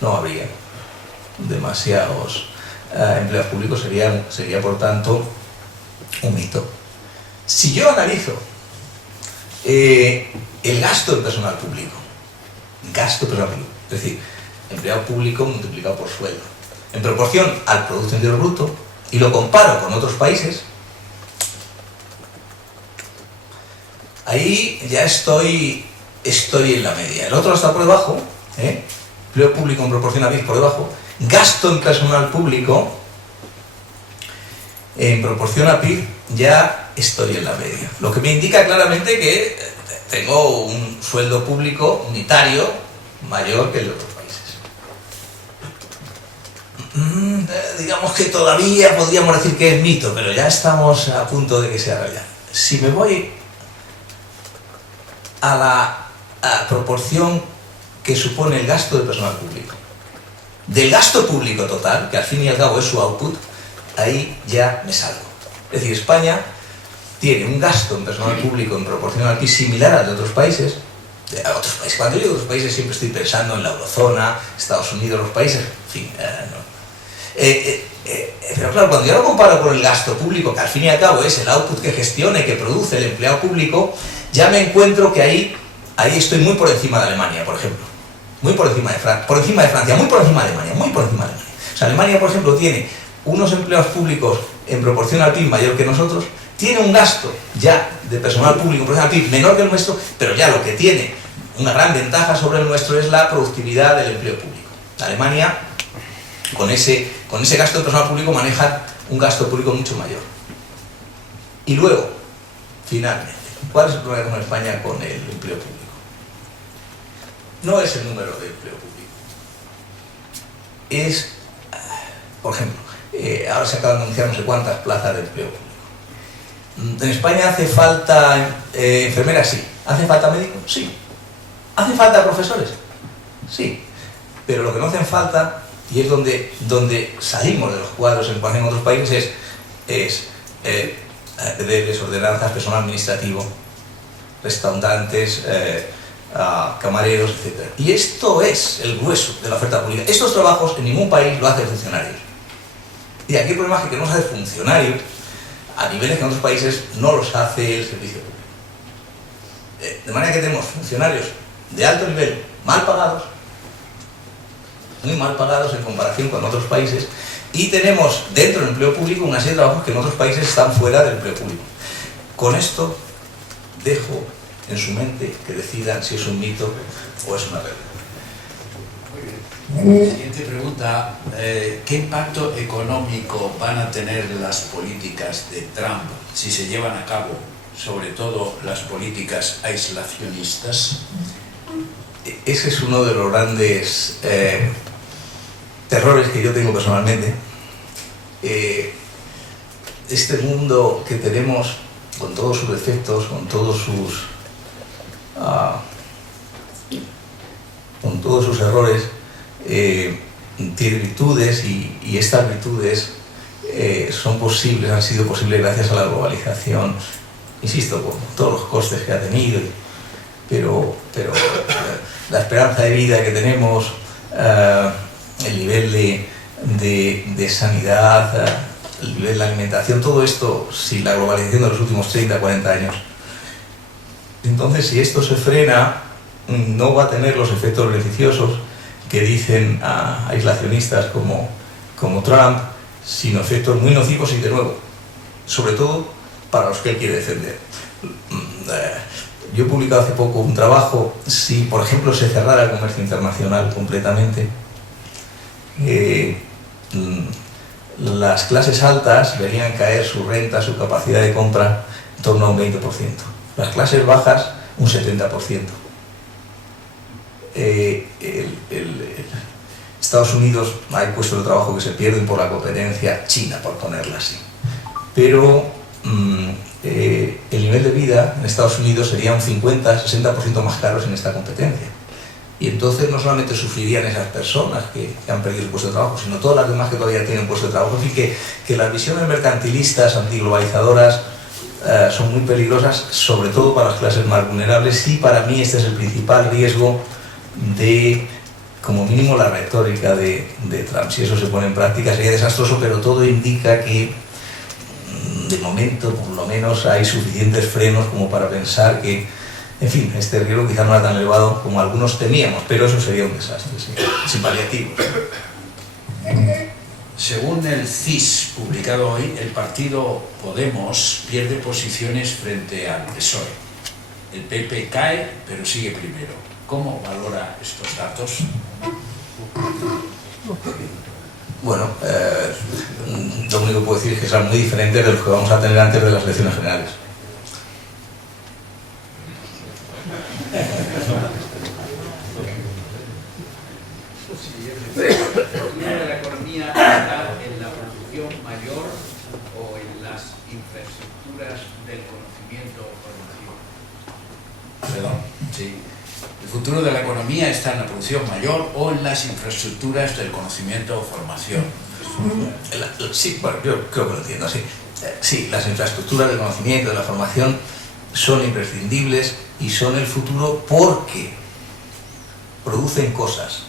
no habría demasiados empleados públicos, sería por tanto un mito. Si yo analizo el gasto del personal público, es decir, empleado público multiplicado por sueldo, en proporción al Producto Interior Bruto, y lo comparo con otros países, ahí ya estoy en la media. El otro está por debajo, empleo público en proporción a PIB por debajo, gasto en personal público en proporción a PIB, ya estoy en la media. Lo que me indica claramente que tengo un sueldo público unitario mayor que el de otros países. Digamos que todavía podríamos decir que es mito, pero ya estamos a punto de que sea realidad. Si me voy a la proporción que supone el gasto de personal público, del gasto público total, que al fin y al cabo es su output, ahí ya me salgo. Es decir, España tiene un gasto en personal público en proporción al PIB similar al de otros países, otros países. Cuando yo digo otros países siempre estoy pensando en la eurozona, Estados Unidos, los países, en fin, no. Pero claro, cuando yo lo comparo con el gasto público, que al fin y al cabo es el output que gestiona y que produce el empleado público, ya me encuentro que ahí estoy muy por encima de Alemania, por ejemplo. Muy por encima de Francia, muy por encima de Alemania, muy por encima de Alemania. O sea, Alemania, por ejemplo, tiene unos empleados públicos en proporción al PIB mayor que nosotros, tiene un gasto ya de personal público en proporción al PIB menor que el nuestro, pero ya lo que tiene una gran ventaja sobre el nuestro es la productividad del empleo público. Alemania, con ese gasto de personal público, maneja un gasto público mucho mayor. Y luego, finalmente, ¿cuál es el problema con España con el empleo público? No es el número de empleo público. Es, por ejemplo, ahora se acaban de anunciar no sé cuántas plazas de empleo público. ¿En España hace falta enfermeras? Sí. ¿Hace falta médicos? Sí. ¿Hace falta profesores? Sí. Pero lo que no hacen falta, y es donde salimos de los cuadros en otros países, es deberes, ordenanzas, personal administrativo, restaurantes, camareros, etc. Y esto es el grueso de la oferta pública. Estos trabajos en ningún país lo hacen funcionarios. Y aquí el problema es que queremos hacer funcionarios a niveles que en otros países no los hace el servicio público. De manera que tenemos funcionarios de alto nivel, mal pagados, muy mal pagados en comparación con otros países, y tenemos dentro del empleo público una serie de trabajos que en otros países están fuera del empleo público. Con esto dejo en su mente que decidan si es un mito o es una realidad. Siguiente pregunta. ¿Qué impacto económico van a tener las políticas de Trump si se llevan a cabo, sobre todo las políticas aislacionistas? Ese es uno de los grandes terrores que yo tengo personalmente. Este mundo que tenemos, con todos sus defectos, con todos sus errores, tiene virtudes, y estas virtudes han sido posibles gracias a la globalización, insisto, con todos los costes que ha tenido, pero la esperanza de vida que tenemos, el nivel de sanidad, el nivel de alimentación, todo esto sin la globalización de los últimos 30, 40 años. Entonces, si esto se frena, no va a tener los efectos beneficiosos que dicen aislacionistas como Trump, sino efectos muy nocivos y, de nuevo, sobre todo para los que él quiere defender. Yo he publicado hace poco un trabajo: si, por ejemplo, se cerrara el comercio internacional completamente, las clases altas verían caer su renta, su capacidad de compra, en torno a un 20%. Las clases bajas, un 70%. Estados Unidos, hay puestos de trabajo que se pierden por la competencia china, por ponerla así. Pero el nivel de vida en Estados Unidos sería un 50-60% más caro sin esta competencia. Y entonces no solamente sufrirían esas personas que han perdido el puesto de trabajo, sino todas las demás que todavía tienen puesto de trabajo. Es decir, que las visiones mercantilistas, antiglobalizadoras, son muy peligrosas, sobre todo para las clases más vulnerables, y para mí este es el principal riesgo de, como mínimo, la retórica de Trump. Si eso se pone en práctica sería desastroso, pero todo indica que, de momento, por lo menos, hay suficientes frenos como para pensar que, en fin, este riesgo quizá no era tan elevado como algunos temíamos, pero eso sería un desastre, sí, sin paliativos. Según el CIS publicado hoy, el partido Podemos pierde posiciones frente al PSOE. El PP cae, pero sigue primero. ¿Cómo valora estos datos? Bueno, lo único que puedo decir es que serán muy diferentes de los que vamos a tener antes de las elecciones generales. ¿La economía está en la producción mayor o en las infraestructuras del conocimiento o formación? Perdón, sí. ¿El futuro de la economía está en la producción mayor o en las infraestructuras del conocimiento o formación? Sí, bueno, yo creo que lo entiendo así. Sí, las infraestructuras del conocimiento, de la formación, son imprescindibles y son el futuro porque producen cosas,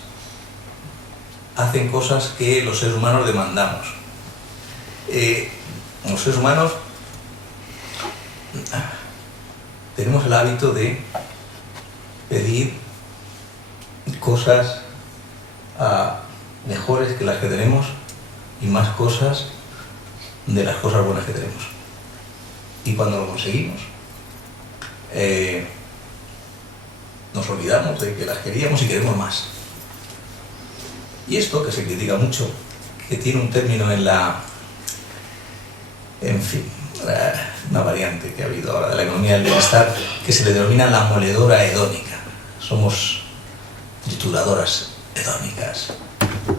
hacen cosas que los seres humanos demandamos. Los seres humanos tenemos el hábito de pedir cosas mejores que las que tenemos y más cosas de las cosas buenas que tenemos. Y cuando lo conseguimos, nos olvidamos de que las queríamos y queremos más. Y esto, que se critica mucho, que tiene un término una variante que ha habido ahora de la economía del bienestar, que se le denomina la moledora hedónica. Somos trituradoras hedónicas.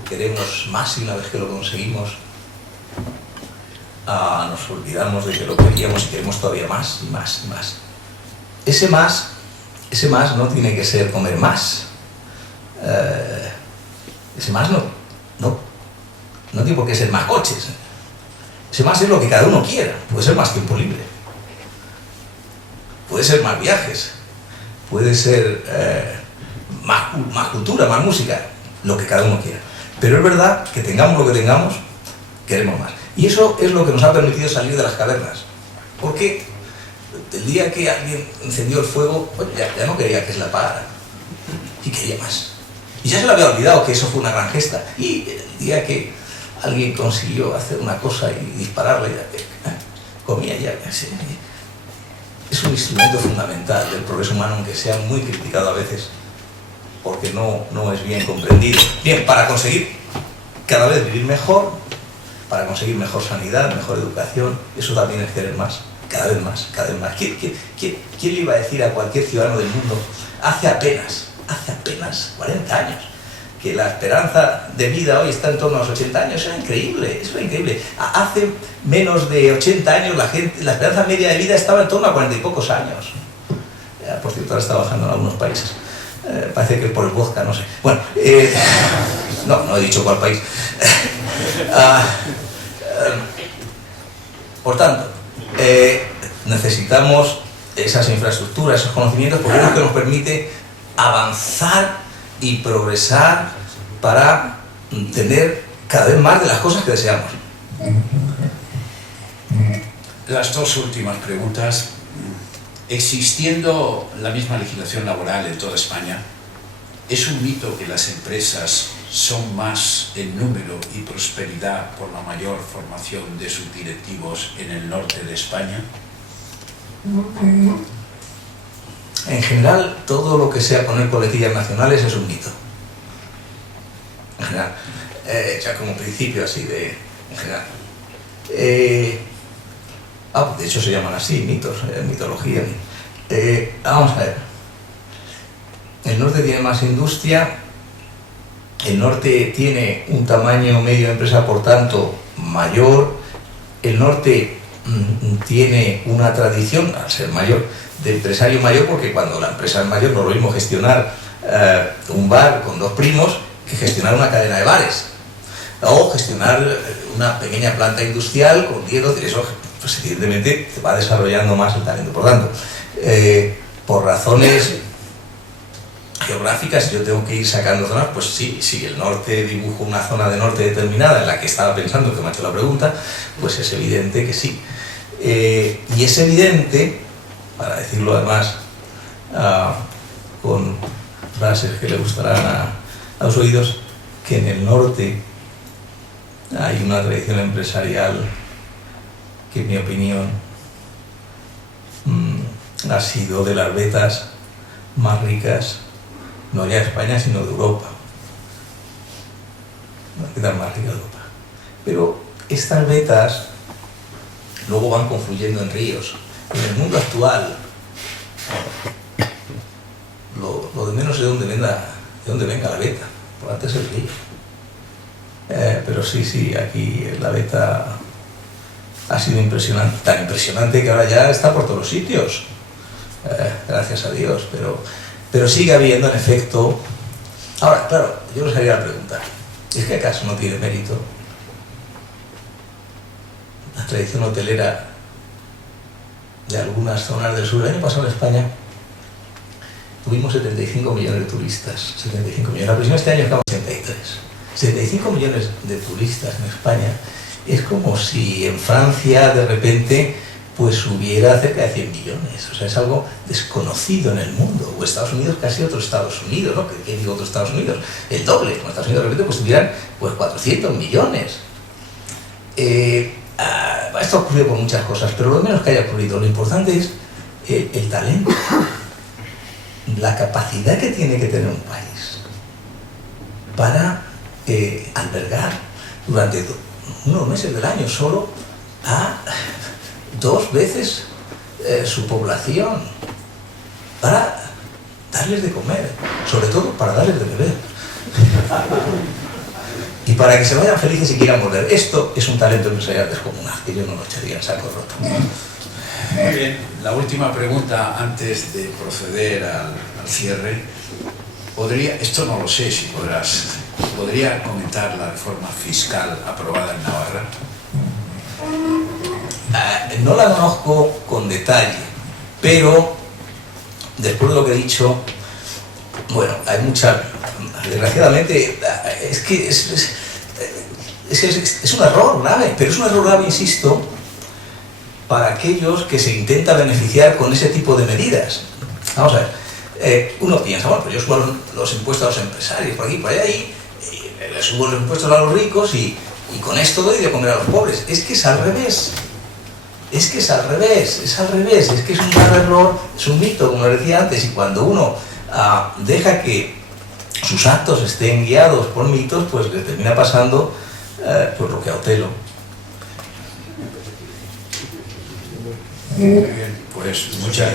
Queremos más y una vez que lo conseguimos, nos olvidamos de que lo queríamos y queremos todavía más y más y más. Ese más no tiene que ser comer más. Ese más no tiene por qué ser más coches. Ese más es lo que cada uno quiera. Puede ser más tiempo libre. Puede ser más viajes. Puede ser más cultura, más música. Lo que cada uno quiera. Pero es verdad que tengamos lo que tengamos, queremos más. Y eso es lo que nos ha permitido salir de las cavernas. Porque el día que alguien encendió el fuego, pues ya no quería que se la apagara. Y quería más. Y ya se le había olvidado que eso fue una gran gesta. Y el día que alguien consiguió hacer una cosa y dispararla, comía ya. Es un instrumento fundamental del progreso humano, aunque sea muy criticado a veces, porque no es bien comprendido. Bien, para conseguir cada vez vivir mejor, para conseguir mejor sanidad, mejor educación, eso también es querer más, cada vez más, cada vez más. ¿Quién le iba a decir a cualquier ciudadano del mundo, hace apenas 40 años, que la esperanza de vida hoy está en torno a los 80 años? Eso era increíble, eso era increíble. Hace menos de 80 años la esperanza media de vida estaba en torno a 40 y pocos años. Por cierto, ahora está bajando en algunos países. Parece que es por el vodka, no sé. Bueno, no he dicho cuál país. Por tanto, necesitamos esas infraestructuras, esos conocimientos, porque es lo que nos permite avanzar y progresar para tener cada vez más de las cosas que deseamos. Las dos últimas preguntas. Existiendo la misma legislación laboral en toda España, ¿es un mito que las empresas son más en número y prosperidad por la mayor formación de sus directivos en el norte de España? En general, todo lo que sea poner coletillas nacionales es un mito. En general. Ya como principio así de... En general. De hecho se llaman así, mitos, mitología. Vamos a ver. El norte tiene más industria, el norte tiene un tamaño medio de empresa, por tanto, mayor. El norte tiene una tradición, al ser mayor, de empresario mayor, porque cuando la empresa es mayor no es lo mismo gestionar un bar con 2 primos que gestionar una cadena de bares. O gestionar una pequeña planta industrial con 10 o 10, eso, pues evidentemente se va desarrollando más el talento. Por tanto, por razones geográficas, yo tengo que ir sacando zonas, pues sí, si el norte dibujo una zona de norte determinada en la que estaba pensando, que me ha hecho la pregunta, pues es evidente que sí. Y es evidente, para decirlo además con frases que le gustarán a los oídos, que en el norte hay una tradición empresarial que, en mi opinión, ha sido de las vetas más ricas, no ya de España, sino de Europa. Las vetas más ricas de Europa. Pero estas vetas luego van confluyendo en ríos. En el mundo actual, lo de menos es de dónde venga la veta. Por antes el río. Pero sí, aquí la beta ha sido impresionante, tan impresionante que ahora ya está por todos los sitios, gracias a Dios, pero sigue habiendo en efecto. Ahora, claro, yo les haría la pregunta, ¿es que acaso no tiene mérito la tradición hotelera de algunas zonas del sur. El año pasado en España tuvimos 75 millones de turistas, 75 millones. La previsión este año acaba en 83. 75 millones de turistas en España es como si en Francia de repente pues hubiera cerca de 100 millones. O sea, es algo desconocido en el mundo. O Estados Unidos, casi otros Estados Unidos, ¿no? ¿Qué digo otros Estados Unidos? El doble. Como Estados Unidos de repente pues tuvieran pues 400 millones. Esto ha ocurrido por muchas cosas, pero lo menos que haya ocurrido, lo importante es el talento, la capacidad que tiene que tener un país para albergar durante unos meses del año solo a 2 veces su población, para darles de comer, sobre todo para darles de beber. Y para que se vayan felices y quieran volver. Esto es un talento empresarial descomunal, que yo no lo echaría en saco roto. Muy bien. La última pregunta antes de proceder al cierre. Esto no lo sé si ¿podría comentar la reforma fiscal aprobada en Navarra? No la conozco con detalle, pero después de lo que he dicho, bueno, hay mucha... Desgraciadamente, es que es un error grave, pero es un error grave, insisto, para aquellos que se intenta beneficiar con ese tipo de medidas. Vamos a ver, uno piensa, bueno, pues yo subo los impuestos a los empresarios, por aquí, por allá, y les subo los impuestos a los ricos y con esto doy de comer a los pobres. Es que es al revés. Es que es al revés, es que es un gran error, es un mito, como les decía antes, y cuando uno deja que sus actos estén guiados por mitos, pues le termina pasando pues lo que a Otelo. Muy bien, pues muchas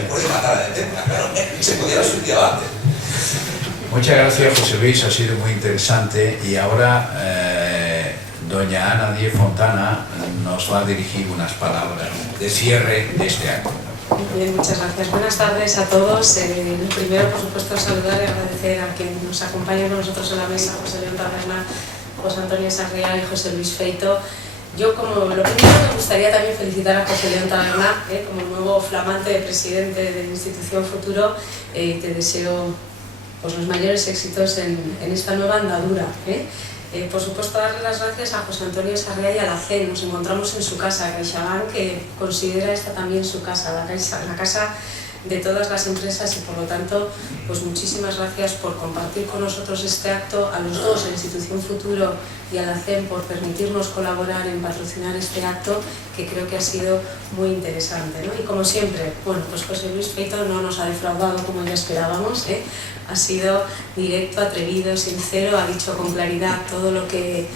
gracias, José Luis, ha sido muy interesante. Y ahora doña Ana Díez Fontana nos va a dirigir unas palabras de cierre de este acto. Bien, muchas gracias. Buenas tardes a todos. Primero, por supuesto, saludar y agradecer a quien nos acompaña con nosotros en la mesa, José León Taberna, José Antonio Sarriá y José Luis Feito. Yo, como lo primero, me gustaría también felicitar a José León Taberna como nuevo flamante presidente de la institución Futuro. Te deseo pues, los mayores éxitos en esta nueva andadura. Por supuesto, darle las gracias a José Antonio Sarriá y a la CEN. Nos encontramos en su casa, CaixaBank, que considera esta también su casa, la casa de todas las empresas, y por lo tanto, pues muchísimas gracias por compartir con nosotros este acto, a los dos, a la institución Futuro y a la CEN, por permitirnos colaborar en patrocinar este acto, que creo que ha sido muy interesante, ¿no? Y como siempre, bueno, pues José Luis Feito no nos ha defraudado como ya esperábamos, ha sido directo, atrevido, sincero, ha dicho con claridad todo lo que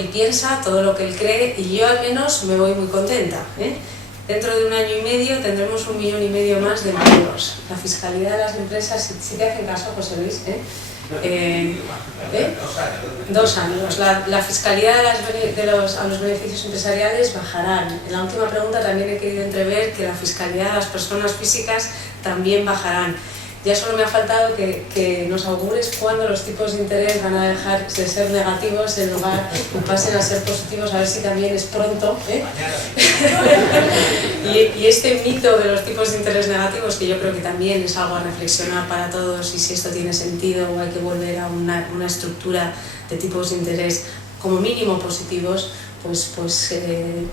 él piensa, todo lo que él cree, y yo al menos me voy muy contenta. Dentro de 1 año y medio tendremos 1,5 millones más de empleos. La fiscalidad de las empresas, si te hacen caso, José Luis, 2 años. La fiscalidad a los beneficios empresariales bajarán. En la última pregunta también he querido entrever que la fiscalidad a las personas físicas también bajarán. Ya solo me ha faltado que nos augures cuándo los tipos de interés van a dejar de ser negativos en lugar de pasen a ser positivos, a ver si también es pronto. Y este mito de los tipos de interés negativos, que yo creo que también es algo a reflexionar para todos, y si esto tiene sentido o hay que volver a una estructura de tipos de interés como mínimo positivos, pues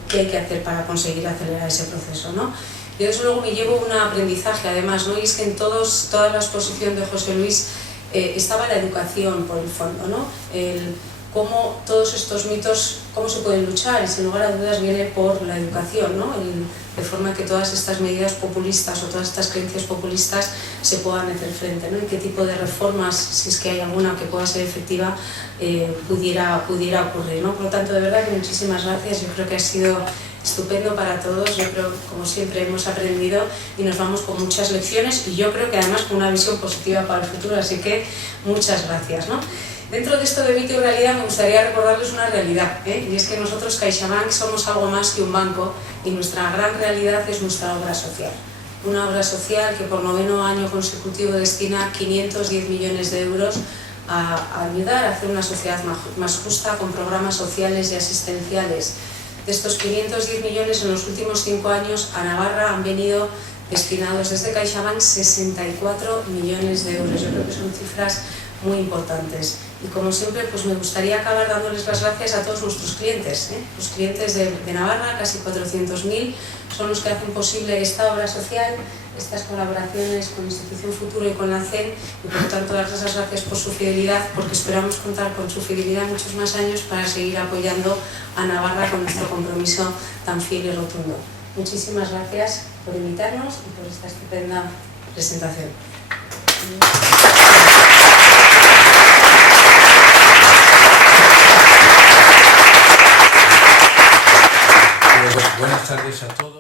¿qué hay que hacer para conseguir acelerar ese proceso, ¿no? Yo desde luego me llevo un aprendizaje además, ¿no? Y es que en toda la exposición de José Luis estaba la educación por el fondo, ¿no? Cómo todos estos mitos, cómo se pueden luchar, y sin lugar a dudas viene por la educación, ¿no? De forma que todas estas medidas populistas o todas estas creencias populistas se puedan hacer frente, ¿no? Y qué tipo de reformas, si es que hay alguna que pueda ser efectiva, pudiera ocurrir, ¿no? Por lo tanto, de verdad que muchísimas gracias. Yo creo que ha sido estupendo para todos. Yo creo, como siempre, hemos aprendido y nos vamos con muchas lecciones, y yo creo que además con una visión positiva para el futuro, así que muchas gracias, ¿no? Dentro de esto de mito y realidad me gustaría recordarles una realidad, y es que nosotros, CaixaBank, somos algo más que un banco, y nuestra gran realidad es nuestra obra social. Una obra social que por 9º año consecutivo destina 510 millones de euros a ayudar a hacer una sociedad más justa, con programas sociales y asistenciales De estos 510 millones en los últimos 5 años a Navarra han venido destinados desde CaixaBank 64 millones de euros. Yo creo que son cifras muy importantes. Y como siempre, pues me gustaría acabar dándoles las gracias a todos nuestros clientes. Los clientes de Navarra, casi 400.000, son los que hacen posible esta obra social, estas colaboraciones con Institución Futuro y con la CEN, y por lo tanto darles las gracias por su fidelidad, porque esperamos contar con su fidelidad muchos más años para seguir apoyando a Navarra con nuestro compromiso tan fiel y rotundo. Muchísimas gracias por invitarnos y por esta estupenda presentación. Buenas tardes a todos.